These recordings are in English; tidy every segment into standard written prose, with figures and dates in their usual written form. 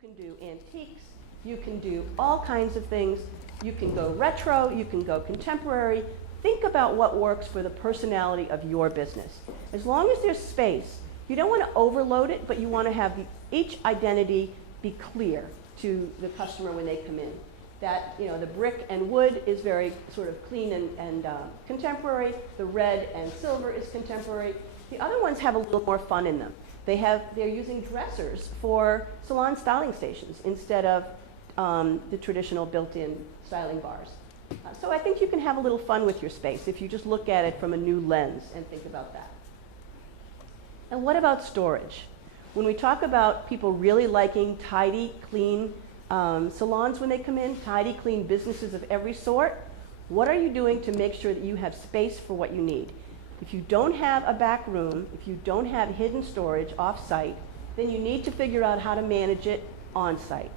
can do antiques, you can do all kinds of things. You can go retro, you can go contemporary. Think about what works for the personality of your business. As long as there's space, you don't want to overload it, but you want to have each identity be clear to the customer when they come in. That, you know, the brick and wood is very sort of clean and contemporary. The red and silver is contemporary. The other ones have a little more fun in them. They're using dressers for salon styling stations instead of the traditional built-in styling bars. So I think you can have a little fun with your space if you just look at it from a new lens and think about that. And what about storage? When we talk about people really liking tidy, clean salons when they come in, tidy, clean businesses of every sort, what are you doing to make sure that you have space for what you need? If you don't have a back room, if you don't have hidden storage off-site, then you need to figure out how to manage it on-site.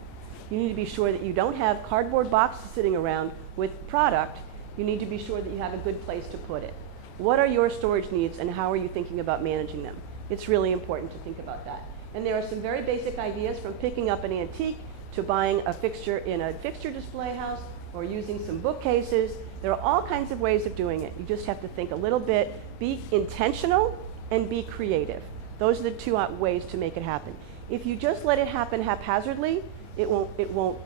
You need to be sure that you don't have cardboard boxes sitting around with product. You need to be sure that you have a good place to put it. What are your storage needs and how are you thinking about managing them? It's really important to think about that. And there are some very basic ideas, from picking up an antique to buying a fixture in a fixture display house or using some bookcases. There are all kinds of ways of doing it. You just have to think a little bit, be intentional and be creative. Those are the two ways to make it happen. If you just let it happen haphazardly, it won't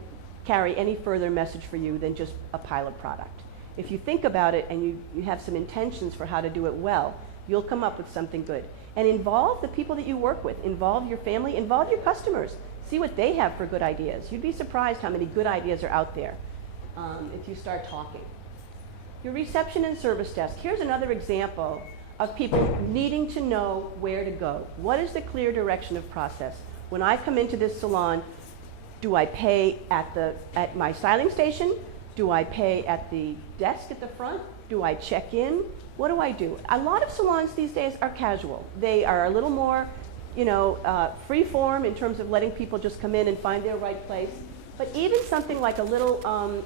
carry any further message for you than just a pile of product. If you think about it and you have some intentions for how to do it well, you'll come up with something good. And involve the people that you work with. Involve your family, involve your customers. See what they have for good ideas. You'd be surprised how many good ideas are out there if you start talking. Your reception and service desk. Here's another example of people needing to know where to go. What is the clear direction of process? When I come into this salon, do I pay at my styling station? Do I pay at the desk at the front? Do I check in? What do I do? A lot of salons these days are casual. They are a little more, free form in terms of letting people just come in and find their right place. But even something like a little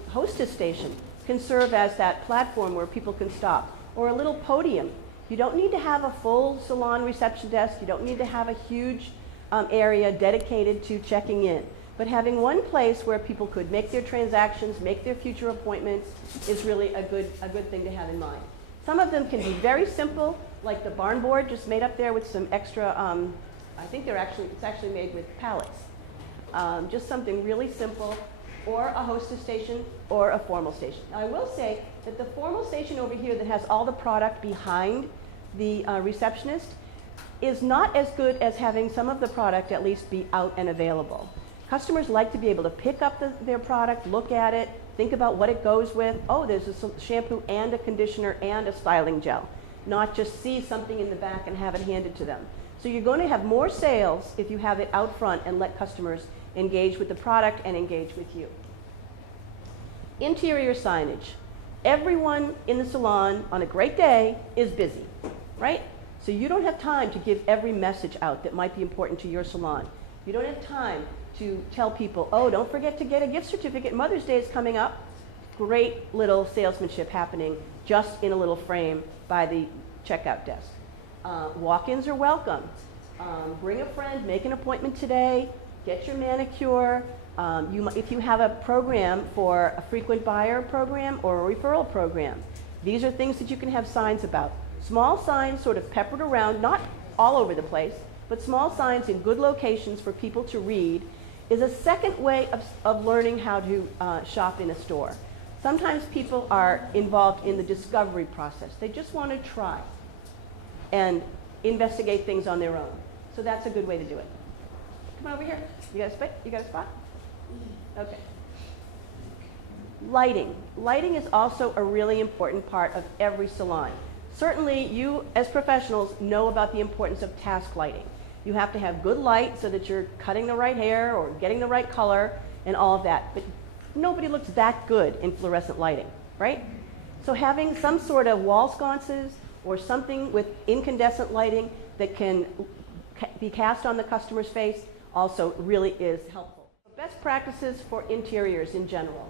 hostess station can serve as that platform where people can stop, or a little podium. You don't need to have a full salon reception desk. You don't need to have a huge area dedicated to checking in. But having one place where people could make their transactions, make their future appointments, is really a good thing to have in mind. Some of them can be very simple, like the barn board just made up there with some extra, I think it's actually made with pallets. Just something really simple, or a hostess station, or a formal station. Now I will say that the formal station over here that has all the product behind the receptionist is not as good as having some of the product at least be out and available. Customers like to be able to pick up their product, look at it, think about what it goes with. Oh, there's a shampoo and a conditioner and a styling gel. Not just see something in the back and have it handed to them. So you're going to have more sales if you have it out front and let customers engage with the product and engage with you. Interior signage. Everyone in the salon on a great day is busy, right? So you don't have time to give every message out that might be important to your salon. You don't have time to tell people, oh, don't forget to get a gift certificate. Mother's Day is coming up. Great little salesmanship happening just in a little frame by the checkout desk. Walk-ins are welcome. Bring a friend, make an appointment today, get your manicure. If you have a program for a frequent buyer program or a referral program, these are things that you can have signs about. Small signs sort of peppered around, not all over the place, but small signs in good locations for people to read is a second way of learning how to shop in a store. Sometimes people are involved in the discovery process. They just want to try and investigate things on their own. So that's a good way to do it. Come on over here. You got a spot? You got a spot? Okay. Lighting. Lighting is also a really important part of every salon. Certainly you as professionals know about the importance of task lighting. You have to have good light so that you're cutting the right hair or getting the right color and all of that. But nobody looks that good in fluorescent lighting, right? So having some sort of wall sconces or something with incandescent lighting that can be cast on the customer's face also really is helpful. Best practices for interiors in general.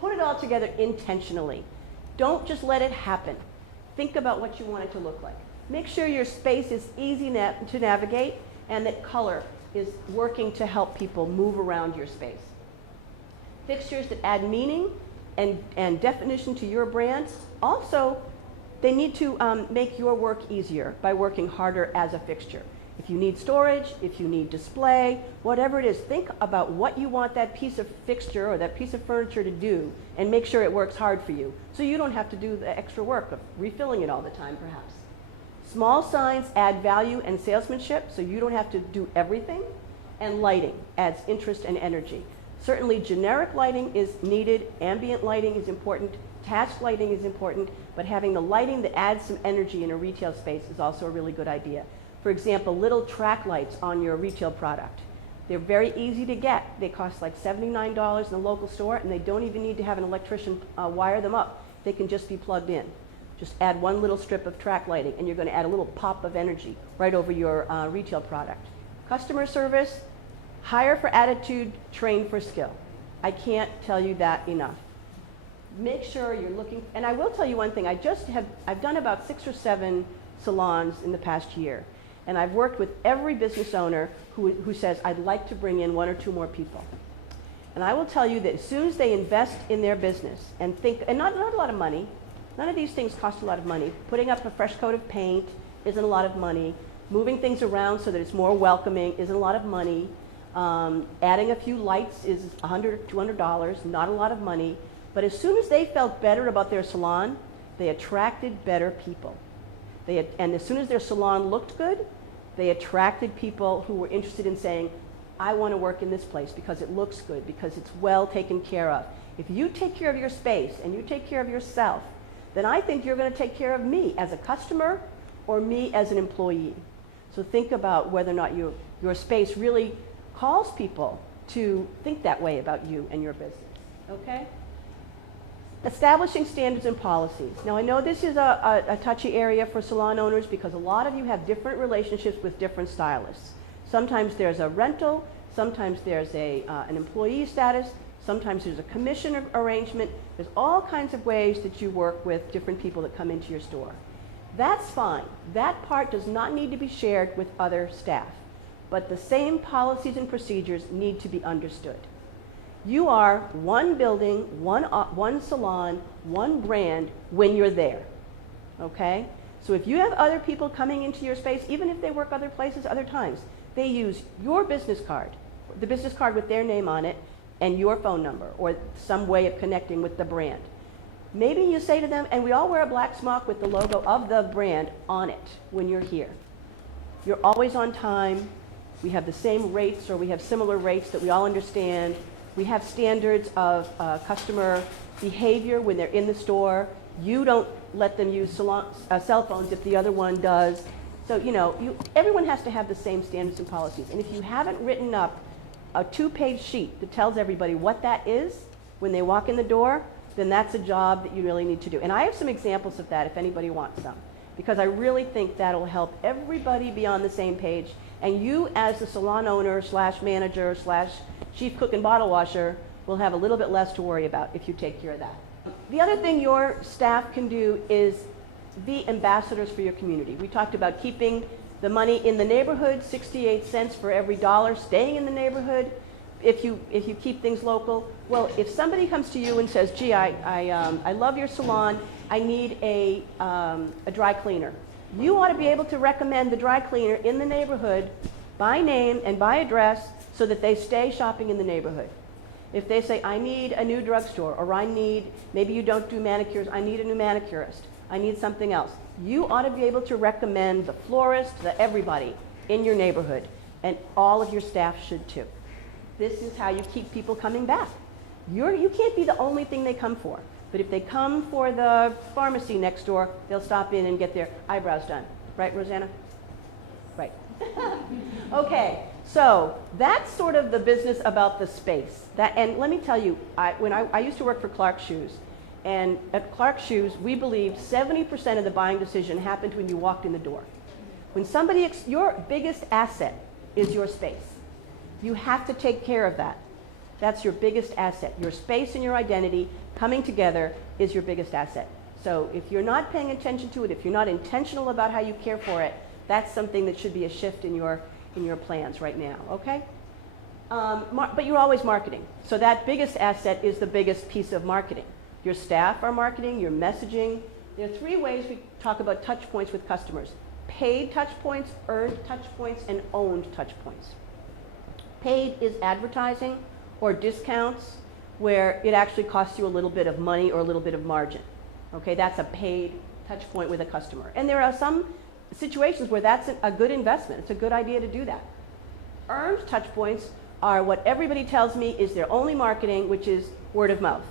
Put it all together intentionally. Don't just let it happen. Think about what you want it to look like. Make sure your space is easy to navigate and that color is working to help people move around your space. Fixtures that add meaning and definition to your brand, also, they need to make your work easier by working harder as a fixture. If you need storage, if you need display, whatever it is, think about what you want that piece of fixture or that piece of furniture to do and make sure it works hard for you so you don't have to do the extra work of refilling it all the time, perhaps. Small signs add value and salesmanship, so you don't have to do everything. And lighting adds interest and energy. Certainly generic lighting is needed, ambient lighting is important, task lighting is important, but having the lighting that adds some energy in a retail space is also a really good idea. For example, little track lights on your retail product. They're very easy to get. They cost like $79 in the local store, and they don't even need to have an electrician wire them up. They can just be plugged in. Just add one little strip of track lighting, and you're going to add a little pop of energy right over your retail product. Customer service, hire for attitude, train for skill. I can't tell you that enough. Make sure you're looking, and I will tell you one thing, I've done about 6 or 7 salons in the past year. And I've worked with every business owner who says, I'd like to bring in 1 or 2 more people. And I will tell you that as soon as they invest in their business and think, and not a lot of money, none of these things cost a lot of money. Putting up a fresh coat of paint isn't a lot of money. Moving things around so that it's more welcoming isn't a lot of money. Adding a few lights is $100 or $200, not a lot of money. But as soon as they felt better about their salon, they attracted better people. And as soon as their salon looked good, they attracted people who were interested in saying, I want to work in this place because it looks good, because it's well taken care of. If you take care of your space and you take care of yourself, then I think you're going to take care of me as a customer or me as an employee. So think about whether or not your space really calls people to think that way about you and your business, okay? Establishing standards and policies. Now I know this is a touchy area for salon owners because a lot of you have different relationships with different stylists. Sometimes there's a rental, sometimes there's an employee status, sometimes there's a commission arrangement. There's all kinds of ways that you work with different people that come into your store. That's fine. That part does not need to be shared with other staff. But the same policies and procedures need to be understood. You are one building, one salon, one brand when you're there, okay? So if you have other people coming into your space, even if they work other places, other times, they use your business card, the business card with their name on it, and your phone number, or some way of connecting with the brand. Maybe you say to them, and we all wear a black smock with the logo of the brand on it when you're here. You're always on time. We have the same rates, or we have similar rates that we all understand. We have standards of customer behavior when they're in the store. You don't let them use cell phones if the other one does. So, everyone has to have the same standards and policies. And if you haven't written up a 2-page sheet that tells everybody what that is when they walk in the door, then that's a job that you really need to do. And I have some examples of that if anybody wants some, because I really think that'll help everybody be on the same page. And you, as the salon owner / manager / chief cook and bottle washer, will have a little bit less to worry about if you take care of that. The other thing your staff can do is be ambassadors for your community. We talked about keeping the money in the neighborhood, 68 cents for every dollar, staying in the neighborhood. If you keep things local, well, if somebody comes to you and says, gee, I love your salon, I need a dry cleaner. You ought to be able to recommend the dry cleaner in the neighborhood by name and by address so that they stay shopping in the neighborhood. If they say, I need a new drugstore, or maybe you don't do manicures, I need a new manicurist, I need something else. You ought to be able to recommend the florist, everybody in your neighborhood, and all of your staff should too. This is how you keep people coming back. You can't be the only thing they come for. But if they come for the pharmacy next door, they'll stop in and get their eyebrows done. Right, Rosanna? Right. Okay, so that's sort of the business about the space. And let me tell you, when I used to work for Clark Shoes, and at Clark Shoes, we believe 70% of the buying decision happened when you walked in the door. When your biggest asset is your space. You have to take care of that. That's your biggest asset. Your space and your identity coming together is your biggest asset. So if you're not paying attention to it, if you're not intentional about how you care for it, that's something that should be a shift in your in your plans right now, okay? But you're always marketing. So that biggest asset is the biggest piece of marketing. Your staff are marketing, your messaging. There are 3 ways we talk about touch points with customers. Paid touch points, earned touch points, and owned touch points. Paid is advertising or discounts where it actually costs you a little bit of money or a little bit of margin. Okay, that's a paid touch point with a customer. And there are some situations where that's a good investment. It's a good idea to do that. Earned touch points are what everybody tells me is their only marketing, which is word of mouth.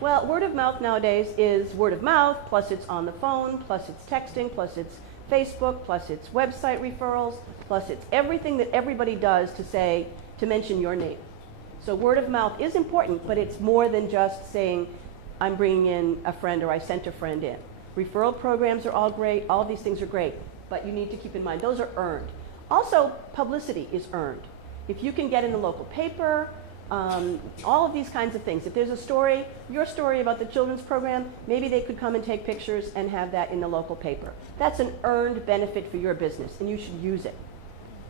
Well, word of mouth nowadays is word of mouth, plus it's on the phone, plus it's texting, plus it's Facebook, plus it's website referrals, plus it's everything that everybody does to mention your name. So word of mouth is important, but it's more than just saying, I'm bringing in a friend or I sent a friend in. Referral programs are all great, all of these things are great, but you need to keep in mind, those are earned. Also, publicity is earned. If you can get in the local paper, all of these kinds of things. If there's a story, your story about the children's program, maybe they could come and take pictures and have that in the local paper. That's an earned benefit for your business, and you should use it.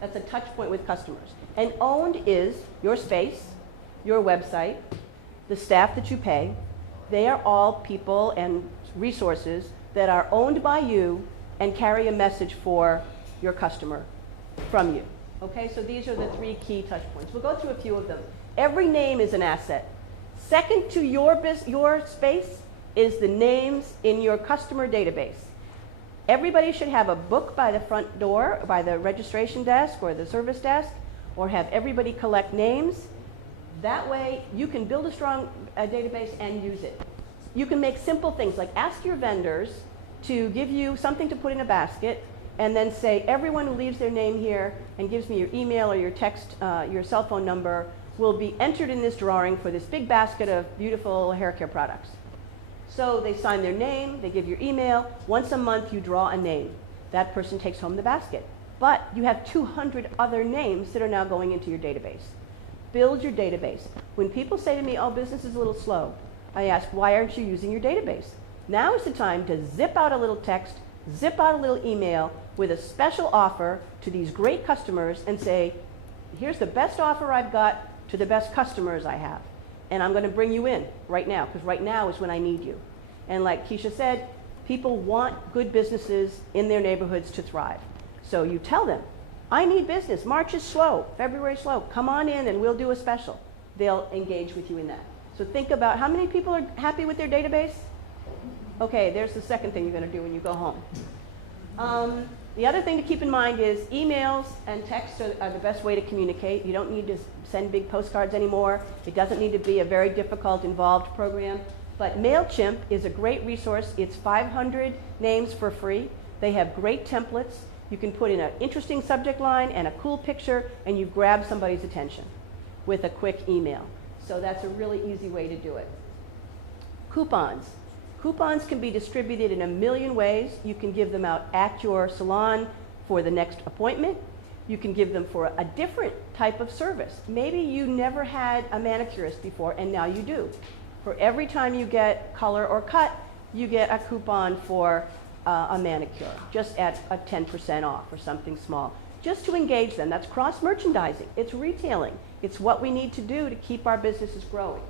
That's a touch point with customers. And owned is your space, your website, the staff that you pay. They are all people and resources that are owned by you and carry a message for your customer from you. Okay, so these are the 3 key touch points. We'll go through a few of them. Every name is an asset. Second to your space is the names in your customer database. Everybody should have a book by the front door, by the registration desk or the service desk, or have everybody collect names. That way you can build a strong database and use it. You can make simple things like ask your vendors to give you something to put in a basket and then say everyone who leaves their name here and gives me your email or your text, your cell phone number will be entered in this drawing for this big basket of beautiful hair care products. So they sign their name, they give your email. Once a month you draw a name. That person takes home the basket. But you have 200 other names that are now going into your database. Build your database. When people say to me, oh, business is a little slow, I ask, why aren't you using your database? Now is the time to zip out a little text, zip out a little email with a special offer to these great customers and say, here's the best offer I've got to the best customers I have. And I'm going to bring you in right now, because right now is when I need you. And like Keisha said, people want good businesses in their neighborhoods to thrive. So you tell them, I need business. March is slow. February is slow. Come on in and we'll do a special. They'll engage with you in that. So think about how many people are happy with their database? Okay, there's the second thing you're going to do when you go home. The other thing to keep in mind is emails and texts are the best way to communicate. You don't need to send big postcards anymore. It doesn't need to be a very difficult, involved program. But MailChimp is a great resource. It's 500 names for free. They have great templates. You can put in an interesting subject line and a cool picture, and you grab somebody's attention with a quick email. So that's a really easy way to do it. Coupons. Coupons can be distributed in a million ways. You can give them out at your salon for the next appointment. You can give them for a different type of service. Maybe you never had a manicurist before and now you do. For every time you get color or cut, you get a coupon for a manicure, just at a 10% off or something small, just to engage them. That's cross-merchandising. It's retailing. It's what we need to do to keep our businesses growing.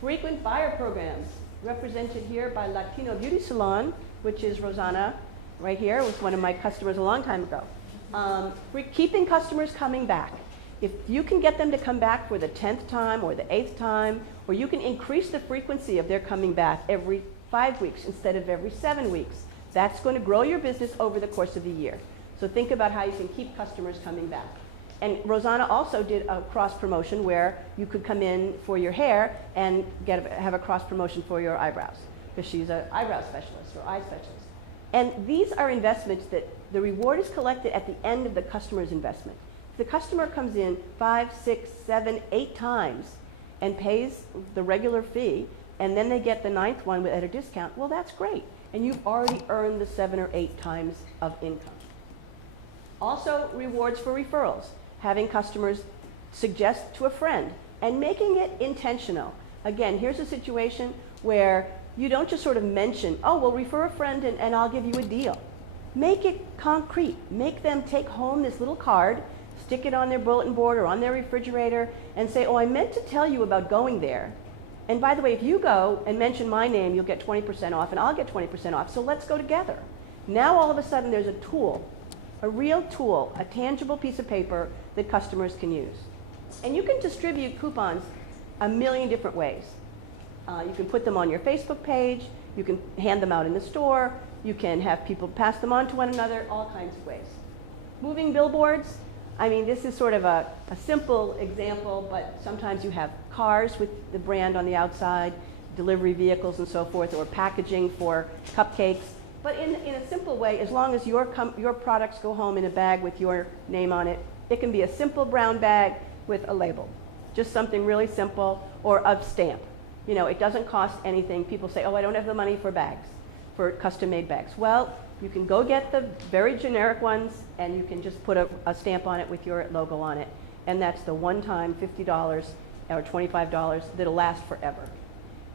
Frequent buyer programs, represented here by Latino Beauty Salon, which is Rosanna right here, was one of my customers a long time ago. Keeping customers coming back. If you can get them to come back for the 10th time or the 8th time, or you can increase the frequency of their coming back every 5 weeks instead of every 7 weeks, that's going to grow your business over the course of the year. So think about how you can keep customers coming back. And Rosanna also did a cross promotion where you could come in for your hair and have a cross promotion for your eyebrows, because she's an eyebrow specialist or eye specialist. And these are investments that the reward is collected at the end of the customer's investment. If the customer comes in 5, 6, 7, 8 times and pays the regular fee, and then they get the 9th one at a discount, well, that's great. And you've already earned the 7 or 8 times of income. Also, rewards for referrals. Having customers suggest to a friend and making it intentional. Again, here's a situation where you don't just sort of mention, oh, well, refer a friend and I'll give you a deal. Make it concrete. Make them take home this little card, stick it on their bulletin board or on their refrigerator, and say, oh, I meant to tell you about going there. And by the way, if you go and mention my name, you'll get 20% off, and I'll get 20% off, so let's go together. Now all of a sudden there's a tool, a real tool, a tangible piece of paper that customers can use. And you can distribute coupons a million different ways. You can put them on your Facebook page, you can hand them out in the store, you can have people pass them on to one another, all kinds of ways. Moving billboards, I mean, this is sort of a simple example, but sometimes you have cars with the brand on the outside, delivery vehicles and so forth, or packaging for cupcakes. But in a simple way, as long as your products go home in a bag with your name on it, it can be a simple brown bag with a label. Just something really simple, or a stamp. You know, it doesn't cost anything. People say, oh, I don't have the money for bags, for custom-made bags. Well, you can go get the very generic ones, and you can just put a stamp on it with your logo on it. And that's the one-time $50 or $25 that'll last forever.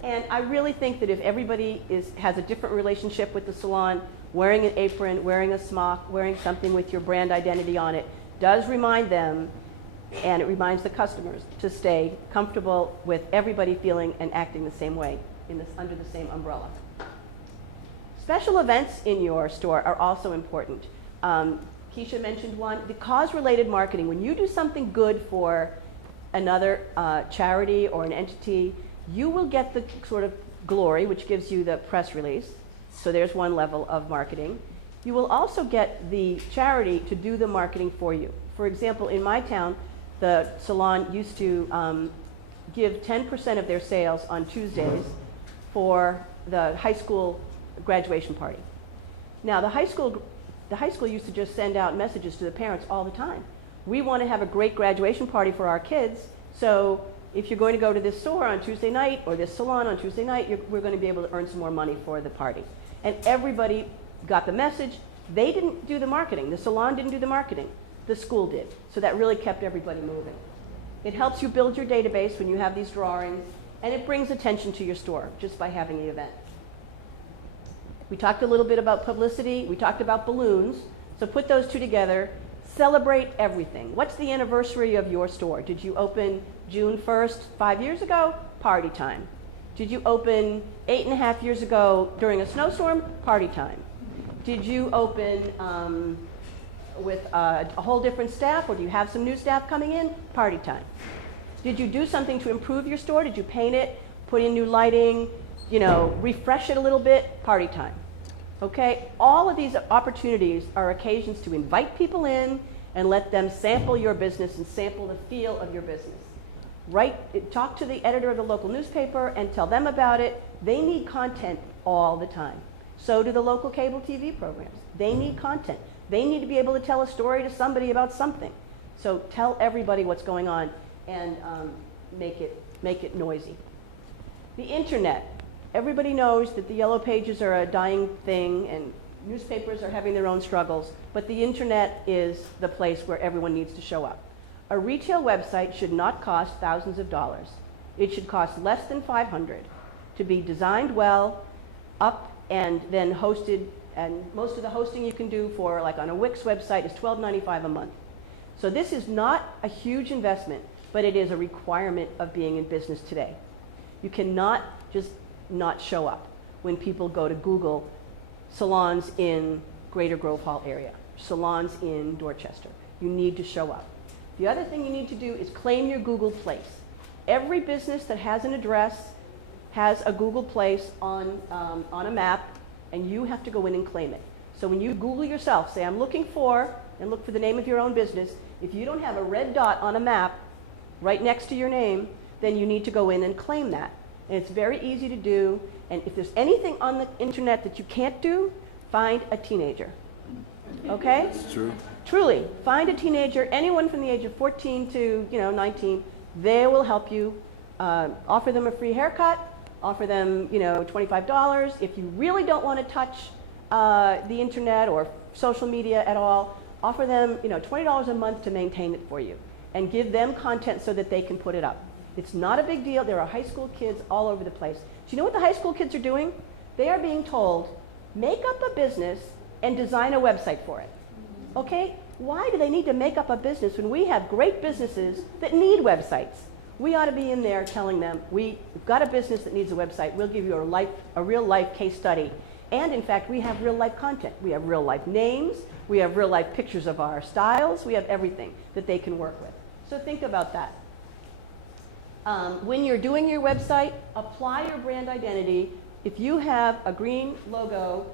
And I really think that if everybody has a different relationship with the salon, wearing an apron, wearing a smock, wearing something with your brand identity on it, does remind them, and it reminds the customers, to stay comfortable with everybody feeling and acting the same way under the same umbrella. Special events in your store are also important. Keisha mentioned one, the cause-related marketing. When you do something good for another charity or an entity, you will get the sort of glory, which gives you the press release. So there's one level of marketing. You will also get the charity to do the marketing for you. For example, in my town, the salon used to give 10% of their sales on Tuesdays for the high school graduation party. Now, the high school used to just send out messages to the parents all the time. We want to have a great graduation party for our kids, so if you're going to go to this store on Tuesday night or this salon on Tuesday night, we're going to be able to earn some more money for the party. And everybody got the message. They didn't do the marketing. The salon didn't do the marketing. The school did. So that really kept everybody moving. It helps you build your database when you have these drawings, and it brings attention to your store just by having the event. We talked a little bit about publicity. We talked about balloons. So put those two together. Celebrate everything. What's the anniversary of your store? Did you open June 1st 5 years ago? Party time. Did you open 8.5 years ago during a snowstorm? Party time. Did you open with a whole different staff, or do you have some new staff coming in? Party time. Did you do something to improve your store? Did you paint it, put in new lighting, you know, refresh it a little bit? Party time. Okay? All of these opportunities are occasions to invite people in and let them sample your business and sample the feel of your business. Talk to the editor of the local newspaper and tell them about it. They need content all the time. So do the local cable TV programs. They need content. They need to be able to tell a story to somebody about something. So tell everybody what's going on and make it noisy. The internet. Everybody knows that the yellow pages are a dying thing and newspapers are having their own struggles, but the internet is the place where everyone needs to show up. A retail website should not cost thousands of dollars. It should cost less than $500 to be designed well, up and then hosted, and most of the hosting you can do for, like on a Wix website, is $12.95 a month. So this is not a huge investment, but it is a requirement of being in business today. You cannot just not show up when people go to Google salons in Greater Grove Hall area, salons in Dorchester. You need to show up. The other thing you need to do is claim your Google place. Every business that has an address has a Google place on a map, and you have to go in and claim it. So when you Google yourself, say I'm looking for, and look for the name of your own business, if you don't have a red dot on a map right next to your name, then you need to go in and claim that. And it's very easy to do, and if there's anything on the internet that you can't do, find a teenager. Okay? That's true. Truly, find a teenager, anyone from the age of 14 to 19. They will help you. Offer them a free haircut. Offer them $25. If you really don't want to touch the internet or social media at all, offer them $20 a month to maintain it for you, and give them content so that they can put it up. It's not a big deal. There are high school kids all over the place. Do you know what the high school kids are doing? They are being told, make up a business and design a website for it. Okay? Why do they need to make up a business when we have great businesses that need websites? We ought to be in there telling them, we've got a business that needs a website. We'll give you a real life case study. And in fact, we have real life content. We have real life names. We have real life pictures of our styles. We have everything that they can work with. So think about that. When you're doing your website, apply your brand identity. If you have a green logo,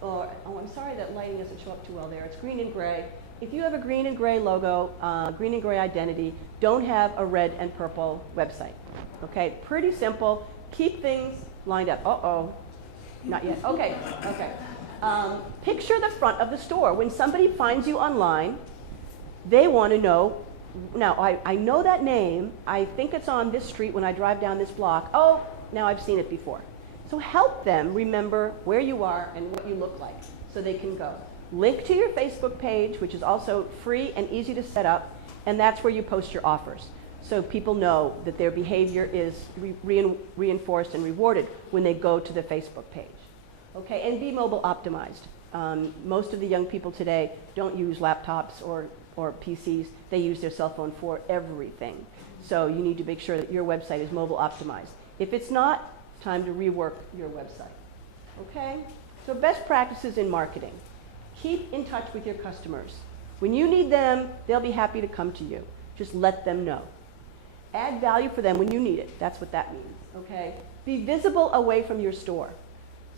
or, oh, I'm sorry that lighting doesn't show up too well there. It's green and gray. If you have a green and gray logo, green and gray identity, don't have a red and purple website. Okay, pretty simple. Keep things lined up. Uh-oh, not yet. Okay, okay. Picture the front of the store. When somebody finds you online, they want to know, now I know that name. I think it's on this street when I drive down this block. Oh, now I've seen it before. So help them remember where you are and what you look like so they can go. Link to your Facebook page, which is also free and easy to set up, and that's where you post your offers. So people know that their behavior is reinforced and rewarded when they go to the Facebook page. Okay, and be mobile optimized. Most of the young people today don't use laptops or PCs. They use their cell phone for everything. So you need to make sure that your website is mobile optimized. If it's not, time to rework your website. Okay? So best practices in marketing. Keep in touch with your customers. When you need them, they'll be happy to come to you. Just let them know. Add value for them when you need it. That's what that means. Okay? Be visible away from your store.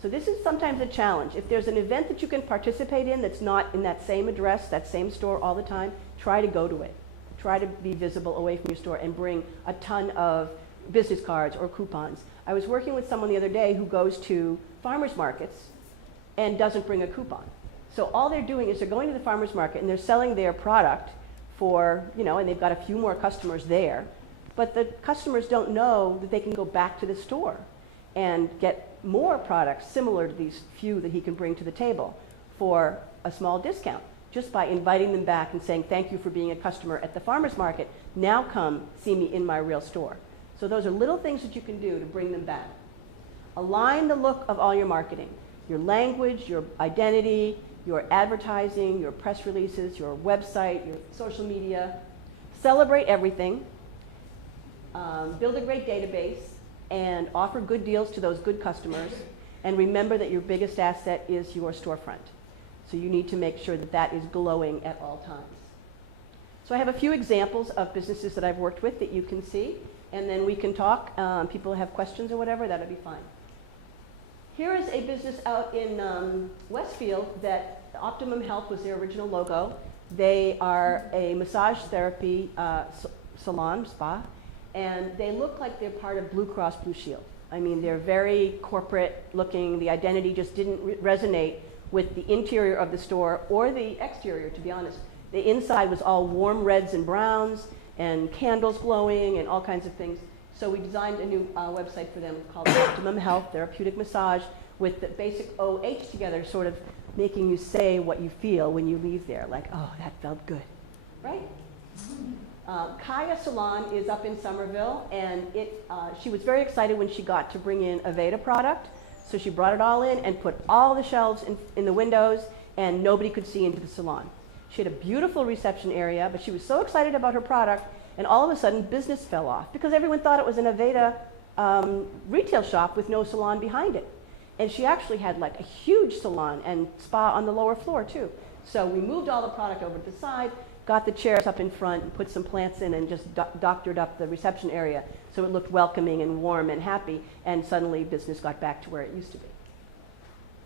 So this is sometimes a challenge. If there's an event that you can participate in that's not in that same address, that same store all the time, try to go to it. Try to be visible away from your store and bring a ton of business cards or coupons. I was working with someone the other day who goes to farmers markets and doesn't bring a coupon. So all they're doing is they're going to the farmers market and they're selling their product for, you know, and they've got a few more customers there. But the customers don't know that they can go back to the store and get more products similar to these few that he can bring to the table for a small discount, just by inviting them back and saying, thank you for being a customer at the farmer's market. Now come see me in my real store. So those are little things that you can do to bring them back. Align the look of all your marketing, your language, your identity, your advertising, your press releases, your website, your social media. Celebrate everything. Build a great database and offer good deals to those good customers. And remember that your biggest asset is your storefront. So you need to make sure that that is glowing at all times. So I have a few examples of businesses that I've worked with that you can see, and then we can talk. People have questions or whatever, that'll be fine. Here is a business out in Westfield that Optimum Health was their original logo. They are a massage therapy salon, spa, and they look like they're part of Blue Cross Blue Shield. I mean, they're very corporate looking. The identity just didn't resonate with the interior of the store or the exterior, to be honest. The inside was all warm reds and browns and candles glowing and all kinds of things. So we designed a new website for them called Optimum Health Therapeutic Massage with the basic OH together, sort of making you say what you feel when you leave there, like, oh, that felt good, right? Kaya Salon is up in Somerville, and she was very excited when she got to bring in Aveda product. So she brought it all in and put all the shelves in the windows, and nobody could see into the salon. She had a beautiful reception area, but she was so excited about her product, and all of a sudden business fell off because everyone thought it was an Aveda retail shop with no salon behind it. And she actually had like a huge salon and spa on the lower floor too. So we moved all the product over to the side, got the chairs up in front, and put some plants in and just doctored up the reception area so it looked welcoming and warm and happy, and suddenly business got back to where it used to be.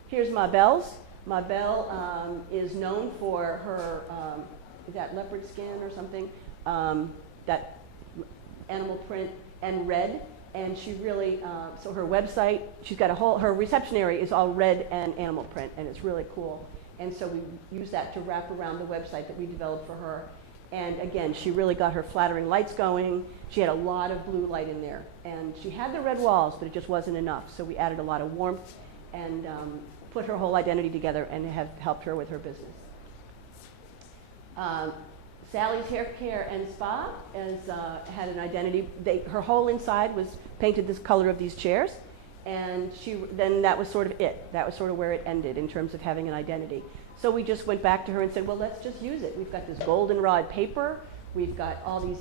Here's Mabelle's. Mabelle is known for her, is that leopard skin or something? That animal print and red. And she really, so her website, she's got her reception area is all red and animal print, and it's really cool. And so we use that to wrap around the website that we developed for her. And again, she really got her flattering lights going. She had a lot of blue light in there. And she had the red walls, but it just wasn't enough. So we added a lot of warmth and put her whole identity together and have helped her with her business. Sally's Hair Care and Spa had an identity. Her whole inside was painted this color of these chairs. And then that was sort of it. That was sort of where it ended in terms of having an identity. So we just went back to her and said, well, let's just use it. We've got this goldenrod paper. We've got all these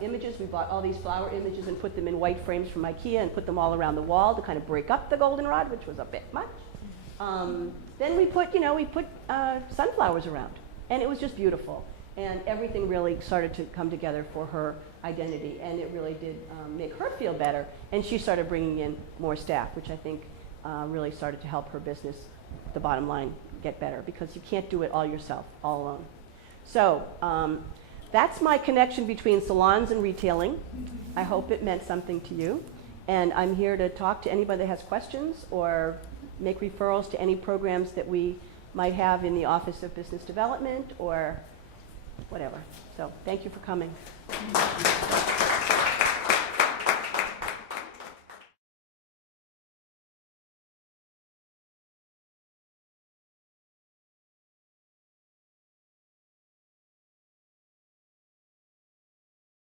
images. We bought all these flower images and put them in white frames from IKEA and put them all around the wall to kind of break up the goldenrod, which was a bit much. Then we put, sunflowers around, and it was just beautiful. And everything really started to come together for her identity, and it really did make her feel better. And she started bringing in more staff, which I think really started to help her business, the bottom line, get better, because you can't do it all yourself, all alone. So that's my connection between salons and retailing. I hope it meant something to you. And I'm here to talk to anybody that has questions or make referrals to any programs that we might have in the Office of Business Development or whatever. So thank you for coming.